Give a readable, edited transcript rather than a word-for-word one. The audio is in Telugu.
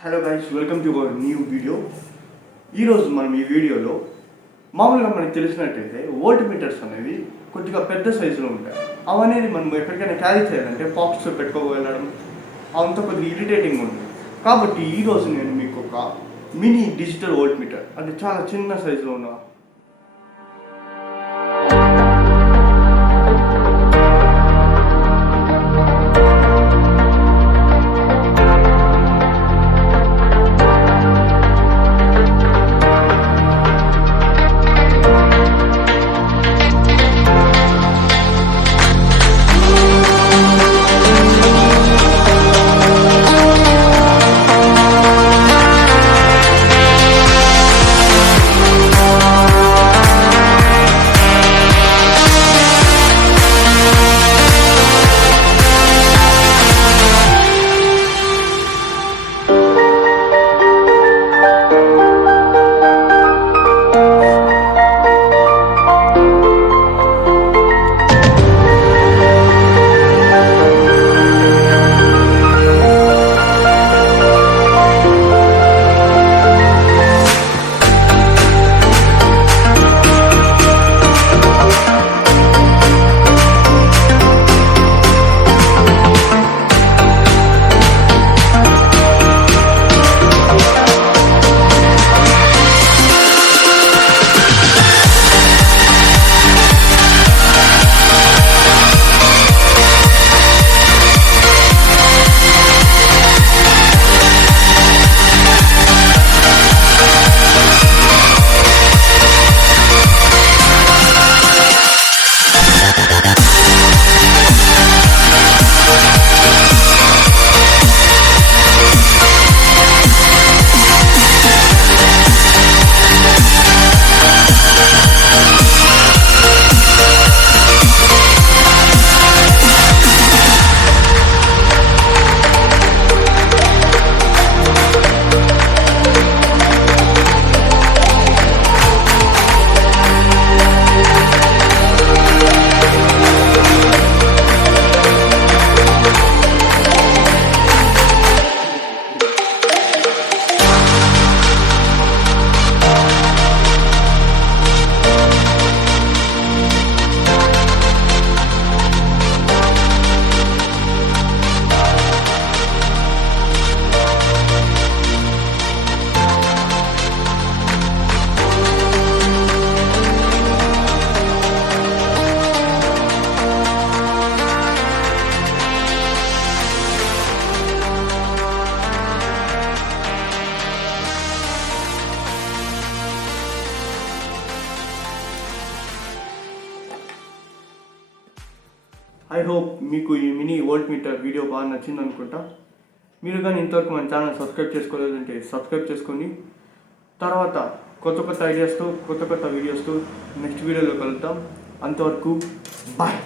Hello guys, welcome to our new video. ఈరోజు మనం ఈ వీడియోలో మామూలుగా మనకు తెలిసినట్టయితే వోల్ట్ మీటర్స్ అనేవి కొద్దిగా పెద్ద సైజులో ఉంటాయి. అవనేది మనం ఎక్కడికైనా క్యారీ చేయాలంటే బాక్స్లో పెట్టుకోగలడం అంత కొద్దిగా ఇరిటేటింగ్ ఉంటుంది. కాబట్టి ఈరోజు నేను మీకు ఒక మినీ డిజిటల్ వోల్ట్ మీటర్, అది చాలా చిన్న సైజులో ఉన్న ఐ హోప్ మీకు ఈ మినీ వోల్ట్ మీటర్ వీడియో బాగా నచ్చింది అనుకుంటా. మీరు కానీ ఇంతవరకు మన ఛానల్ సబ్స్క్రైబ్ చేసుకోలేదంటే సబ్స్క్రైబ్ చేసుకోండి. తర్వాత కొత్త కొత్త ఐడియాస్తో కొత్త కొత్త వీడియోస్తో నెక్స్ట్ వీడియోలో కలుద్దాం. అంతవరకు బాయ్.